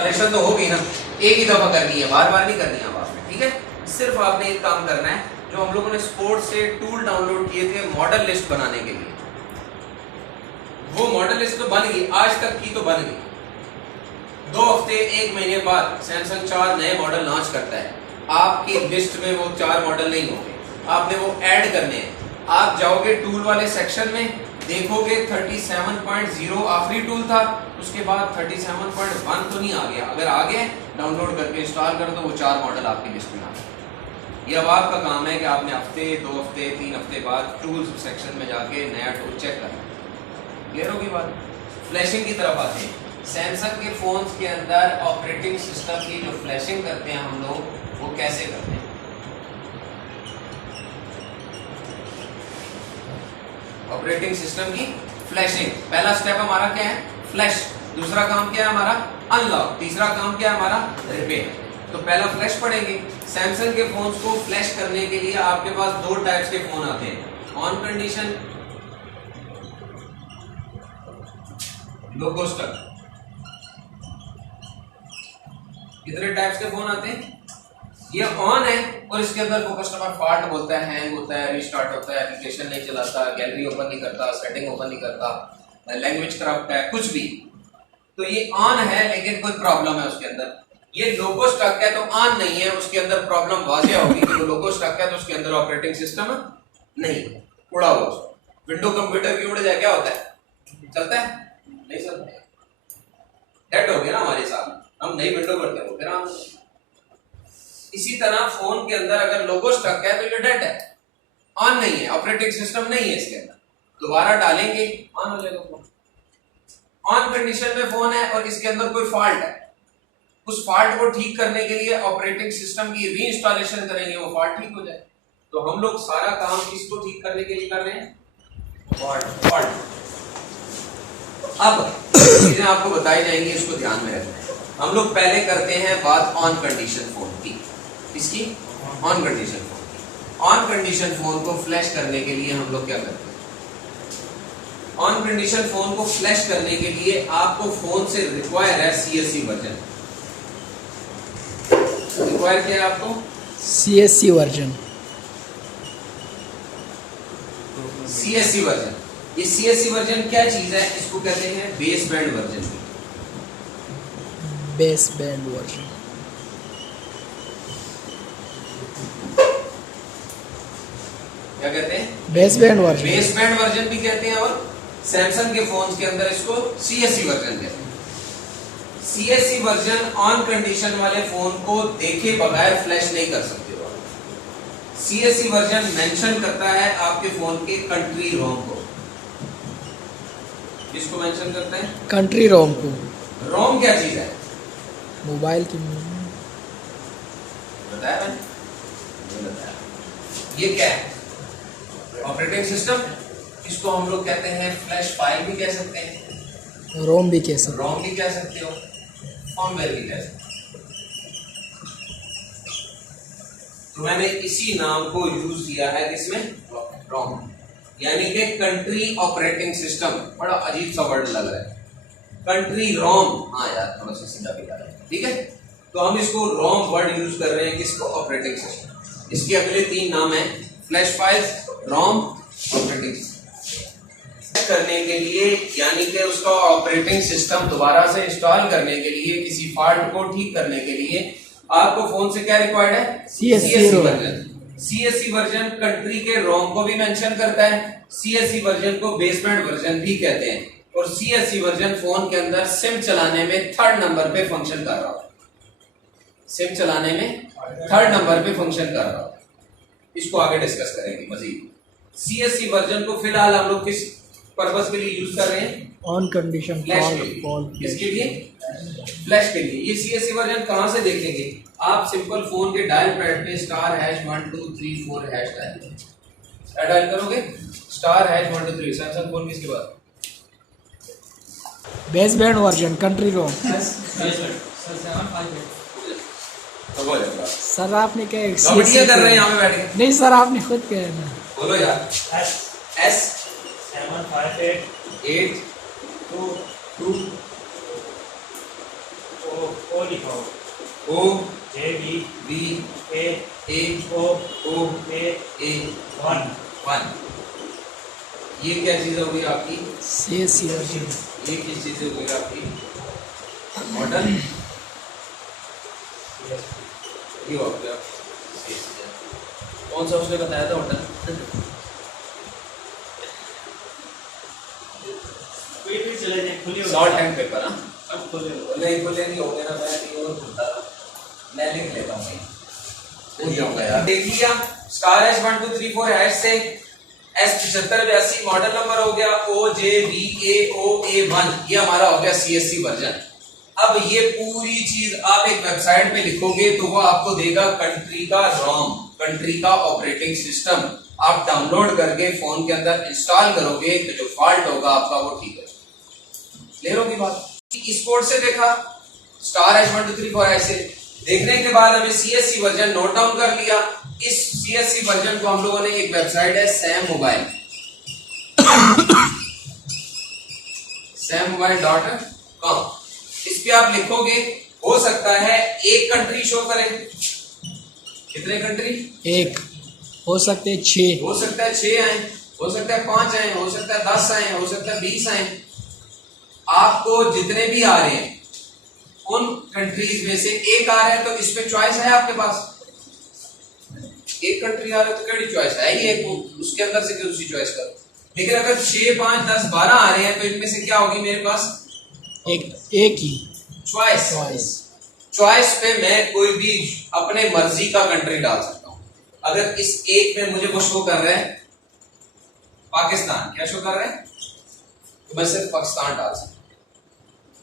Installation तो होगी ना, एक ही दफा करनी है, बार बार नहीं करनी है आपने, ठीक है। सिर्फ आपने एक काम करना है, जो हम लोगों ने स्पोर्ट से टूल डाउनलोड किए थे मॉडल लिस्ट बनाने के लिए, वो मॉडल लिस्ट तो बन गई, आज तक की तो बन गई। 2 हफ्ते 1 महीने बाद सैमसंग 4 नए मॉडल लॉन्च करता है, आपकी लिस्ट में वो 4 मॉडल नहीं होंगे, आपने वो ऐड करने हैं। आप जाओगे टूल वाले सेक्शन में, देखोगे 37.0 आखिरी टूल था, उसके बाद 37.1 तो नहीं आ गया, अगर आ गया डाउनलोड करके इंस्टॉल कर दो, वो 4 मॉडल आपकी लिस्ट में आ गए। ये अब आपका काम है कि आपने हफ्ते 2 हफ्ते 3 हफ्ते बाद टूल्स सेक्शन में जाके नया टूल चेक करना। क्लियर होगी बात। फ्लैशिंग की तरफ आते हैं। सैमसंग के फोन्स के अंदर ऑपरेटिंग सिस्टम की जो फ्लैशिंग करते हैं हम लोग, वो कैसे करते हैं? ऑपरेटिंग सिस्टम की फ्लैशिंग, पहला स्टेप हमारा क्या है? फ्लैश। दूसरा काम क्या है हमारा? अनलॉक। तीसरा काम क्या है हमारा? रिपेयर। तो पहला फ्लैश पढ़ेंगे। सैमसंग के फोन्स को फ्लैश करने के लिए आपके पास 2 टाइप्स के फोन आते हैं, ऑन कंडीशन, लोगो स्टक। कितने टाइप्स के फोन आते हैं? ये ऑन है और इसके अंदर को कस्टमर फॉल्ट बोलता है, हैंग होता है, रीस्टार्ट होता है, एप्लीकेशन नहीं चलाता, गैलरी ओपन नहीं करता, सेटिंग ओपन नहीं करता, लैंग्वेज करप्ट है, कुछ भी। तो ये ऑन है लेकिन कोई प्रॉब्लम है उसके अंदर। ये लोगो स्टक है तो ऑन नहीं है, उसके अंदर प्रॉब्लम वाज़ेह होगी कि वो लोगो स्टक है तो उसके अंदर ऑपरेटिंग सिस्टम नहीं, उड़ा हुआ। विंडो कंप्यूटर की उड़ जाए क्या होता है? चलता है? नहीं चलता है, डेड हो गया ना हमारे साथ, हम नई विंडो करते हैं फिर हम। इसी तरह फोन के अंदर अगर लोगो स्टक है तो ये डेड है, ऑन नहीं है, ऑपरेटिंग सिस्टम नहीं है इसके अंदर। दोबारा डालेंगे ऑन हो जाएगा फोन। ऑन कंडीशन में फोन है और इसके अंदर कोई फॉल्ट है, उस फॉल्ट को ठीक करने के लिए ऑपरेटिंग सिस्टम की रीइंस्टॉलेशन करेंगे, वो फॉल्ट ठीक हो जाए। तो हम लोग सारा काम किसको ठीक करने के लिए कर रहे हैं? फॉल्ट। अब चीजें आपको बताई जाएंगी, इसको ध्यान में रखना है। हम लोग पहले करते हैं बात ऑन कंडीशन फोन की। इसकी on condition phone. On condition phone को फ्लैश करने के लिए हम लोग क्या करते हैं? ऑन कंडीशन फोन को फ्लैश करने के लिए आपको फोन से रिक्वायर है CSC वर्जन। रिक्वायर क्या है आपको? CSC version. CSC version. ये CSC वर्जन क्या चीज है? इसको कहते हैं base band version. Base band version. क्या कहते हैं? Base band version. Base band version भी कहते हैं और सैमसंग के फोन्स के अंदर इसको CSC वर्जन कहते हैं। CSC वर्जन ऑन कंडीशन वाले फोन को देखे बगैर फ्लैश नहीं कर सकते हो। CSC वर्जन मेंशन करता है आपके फोन के कंट्री रोम को। किसको मेंशन करता है? कंट्री रोम को। रोम क्या चीज है? मोबाइल की। बताया मैंने? नहीं बताया। ये क्या है? Operating system. इसको हम लोग कहते हैं फ्लैश फाइल भी कह सकते हैं, रोम भी कह सकते, रोम भी कह सकते हो, फर्मवेयर भी कह सकते हो। तो मैंने इसी नाम को यूज किया है किसमें? रोम, यानी कि कंट्री ऑपरेटिंग सिस्टम। बड़ा अजीब सा वर्ड लग रहा है, कंट्री रोम। हाँ यार, थोड़ा सा सीधा भी है, ठीक है। तो हम इसको रोम वर्ड यूज कर रहे हैं, किसको? Operating system. इसके अगले 3 नाम है, फ्लैश फाइल, रोम, ऑपरेटिंग सिस्टम। करने के लिए यानी कि उसका ऑपरेटिंग सिस्टम दोबारा से इंस्टॉल करने के लिए, किसी फॉल्ट को ठीक करने के लिए आपको फोन से क्या रिक्वायर्ड है? CSC version. CSC version country के रोम को भी मेंशन करता है, CSC वर्जन को बेस बैंड वर्जन भी कहते हैं। और CSC वर्जन फोन के अंदर सिम चलाने में 3rd नंबर पे फंक्शन कर रहा है। सिम चलाने में 3rd नंबर पे फंक्शन कर रहा है। इसको आगे डिस्कस करेंगे मजीद। CSC वर्जन को फिलहाल हम लोग किस पर्पस के लिए यूज कर रहे हैं? On condition call. किसके लिए? फ्लैश के लिए। ये CSC वर्जन कहां से देखेंगे? आप सिंपल फोन के डायल पैड पे *123 हैश डायल करोगे, *123। सैमसंग फोन किसके बाद? बेस बैंड वर्जन, कंट्री रोम। सर आपने क्या कर रहे हैं यहाँ पे बैठ के? नहीं सर, आपने खुद कहा है ना। बोलो यार। S 758 8 2 2 4 ओ लिखा हो ओ जे बी बी ए ए ओ ओ ए ए 1 1। ये क्या चीज हो गई आपकी? CSC version. ये किस चीज हो गई आपकी? मॉडल। ये हो गया। कौन सा उसने बताया था होटल? कोई भी चले जाए खुली हो शॉर्ट हैंड पेपर। हाँ अब खुले हो नहीं खुले नहीं हो गए ना, मैं नहीं और खुलता था। मैं लिख लेता हूँ भाई। ये हो गया, देख लिया। स्टार एच 1 2 3 4 हैश से S7582 मॉडल नंबर हो गया OJBAOA1। ये हमारा हो गया CSC वर्जन। अब ये पूरी चीज आप एक वेबसाइट पे लिखोगे तो वो आपको देगा कंट्री का रोम, कंट्री का ऑपरेटिंग सिस्टम। आप डाउनलोड करके फोन के अंदर इंस्टॉल करोगे तो जो फॉल्ट होगा आपका वो ठीक है। क्लियर होगी बात? इस कोड से देखा, स्टार H 1 2 3 4 ऐसे देखने के बाद हमें CSC वर्जन नोट डाउन कर लिया। इस CSC वर्जन को हम लोगों ने, एक वेबसाइट है samobile.com, इस पे आप लिखोगे। हो सकता है एक कंट्री शो करे। कितने कंट्री? एक, हो सकते 6, हो सकता है 6 आए, हो सकता है 5 आए, हो सकता है 10 आए, हो सकता है 20 आए। आपको जितने भी आ रहे हैं उन कंट्रीज में से एक आ रहा है तो इस पे चॉइस है आपके पास। एक कंट्री आ रहा है तो केड़ी चॉइस है ही एक, उसके अंदर से दूसरी चॉइस करो। लेकिन अगर 6 5 10 12 आ रहे हैं तो इनमें से क्या होगी मेरे पास? एक ही चॉइस। चॉइस पे मैं कोई भी अपने मर्जी का कंट्री डाल सकता हूं। अगर इस एक में मुझे वो शो कर रहा है पाकिस्तान, क्या शो कर रहा है, तो मैं सिर्फ पाकिस्तान डाल सकता हूं।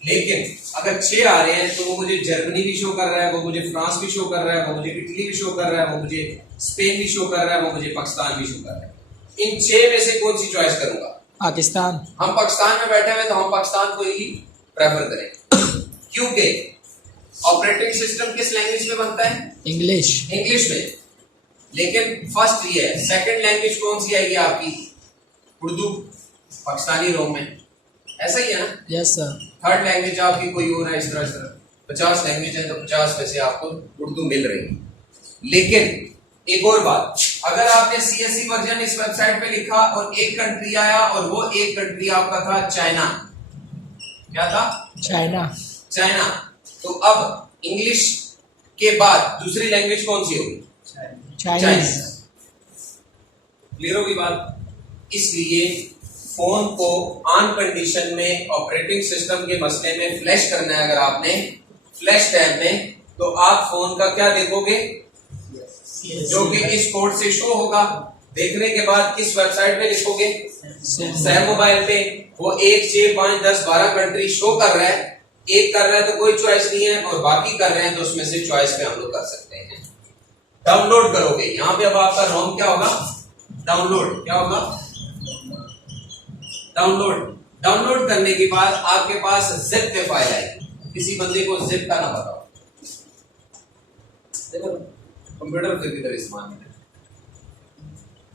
लेकिन अगर 6 आ रहे हैं तो वो मुझे जर्मनी भी शो कर रहा है, वो मुझे फ्रांस भी शो कर रहा है, वो मुझे इटली भी शो कर रहा है, वो मुझे स्पेन भी शो कर रहा है, वो मुझे पाकिस्तान भी शो कर रहा है। इन 6 में से कौन सी चॉइस करूंगा? पाकिस्तान। हम पाकिस्तान में बैठे हुए तो हम पाकिस्तान को ही प्रेफर करें, क्योंकि ऑपरेटिंग सिस्टम किस लैंग्वेज में बनता है? इंग्लिश। इंग्लिश में। लेकिन फर्स्ट ये है, सेकंड लैंग्वेज कौन सी आएगी आपकी? उर्दू, पाकिस्तानी रोम में, ऐसा ही है ना? Yes sir. थर्ड लैंग्वेज आपकी कोई और है, इस तरह 50 लैंग्वेज है तो 50 में से आपको उर्दू मिल रही है। लेकिन एक और बात, अगर आपने CSC वर्जन इस वेबसाइट पे लिखा और एक कंट्री आया और वो एक कंट्री आपका था चाइना, क्या था? चाइना। तो अब इंग्लिश के बाद दूसरी लैंग्वेज कौन सी होगी? चाइनीज। क्लियर होगी बात? इसलिए फोन को ऑन कंडीशन में ऑपरेटिंग सिस्टम के मसले में फ्लैश करना है। अगर आपने फ्लैश टैब में, तो आप फोन का क्या देखोगे? जो कि इस कोड से शो होगा। देखने के बाद किस वेबसाइट पे लिखोगे? सैम मोबाइल पे। वो 1 6 5 10 12 कंट्री शो कर रहा है। एक कर रहा है तो कोई चॉइस नहीं है, और बाकी कर रहे हैं तो उसमें से चॉइस पे हम लोग कर सकते हैं। डाउनलोड करोगे, यहाँ पे अब आपका रोम क्या होगा? डाउनलोड। क्या होगा? डाउनलोड करने के बाद आपके पास जिप पे फाइल आएगी। किसी बंदे को जिप का ना पता हो, देखो कंप्यूटर पे किधर इस्तेमाल है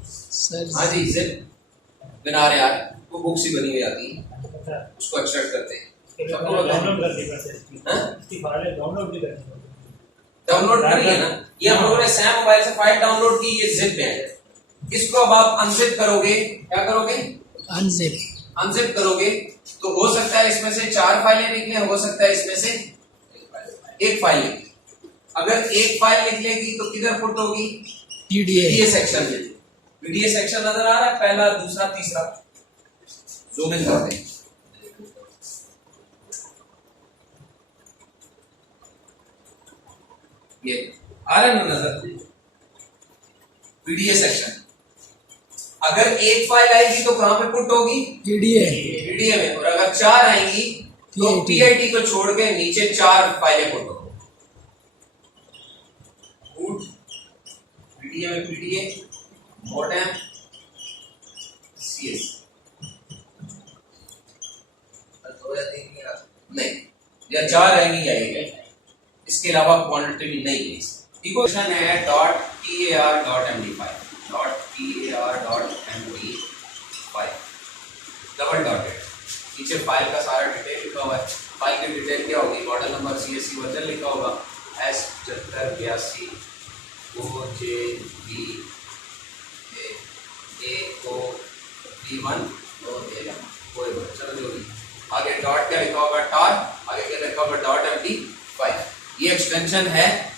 सर। हाँ जी, जिप बना रहे यार, वो बुक्स ही बनी हुई आती है, उसको एक्सट्रैक्ट करते हैं। डाउनलोड कर दी बस इसकी फाइल डाउनलोड भी कर दी। डाउनलोड करी है ना, ये हम लोगों ने सैम मोबाइल से फाइल डाउनलोड की, ये जिप में है। इसको अब आप अनजिप करोगे, क्या करोगे? अनजिप करोगे तो हो सकता है इसमें से 4 फाइलें निकले, हो सकता है इसमें से एक फाइल निकले। अगर एक फाइल निकलेगी तो किधर पुट होगी? पीडीए सेक्शन में। पीडीए सेक्शन नजर आ रहा है, पहला, दूसरा, तीसरा। जूम इन करते हैं। ये आ रहा है ना नजर? PDA section. अगर एक फाइल आएगी तो कहां पे पुट होगी? पीडीए में। और अगर 4 आएंगी तो पीआईटी को छोड़ के नीचे 4 फाइलें पुट होगी। पीडीए में पीडीए, मोडेम, सीएस। नहीं, या 4 आएंगी या 1 आएगी, इसके अलावा क्वांटिटी नहीं है। इक्वेशन है .tar.md5 डबल डॉटेड, नीचे फाइल का सारा डिटेल लिखा हुआ है। फाइल की डिटेल क्या होगी, मॉडल नंबर CSC वर्जन लिखा होगा S7582 OJB A O B1 कोई बात, चलो जो भी। आगे डॉट क्या लिखा होगा, टार, आगे क्या लिखा होगा, .md5। ये एक्सटेंशन है